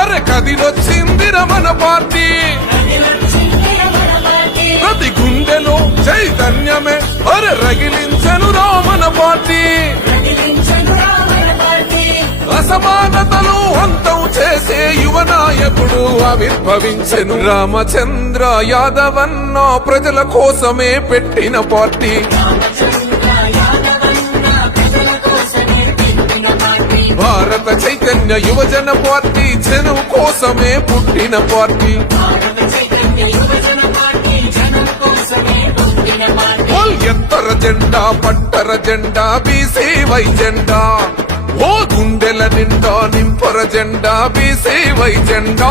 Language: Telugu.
అరే కదిలొచ్చింది రమణ పార్టీ, ప్రతి గుండెలో చైతన్యమే అరే రగిలించను రామణ పార్టీ. అసమానతలు అంతం చేసే యువ నాయకుడు ఆవిర్భవించెను. రామచంద్ర యాదవన్న ప్రజల కోసమే పెట్టిన పార్టీ, భారత చైతన్య యువజన పార్టీ, జనం కోసమే పుట్టిన పార్టీ. ఎత్తర జెండా పట్టర జెండా బీసీ వై జెండా, ఓ గుండెల నిండా నింపర జెండా బీసీ వై జెండా.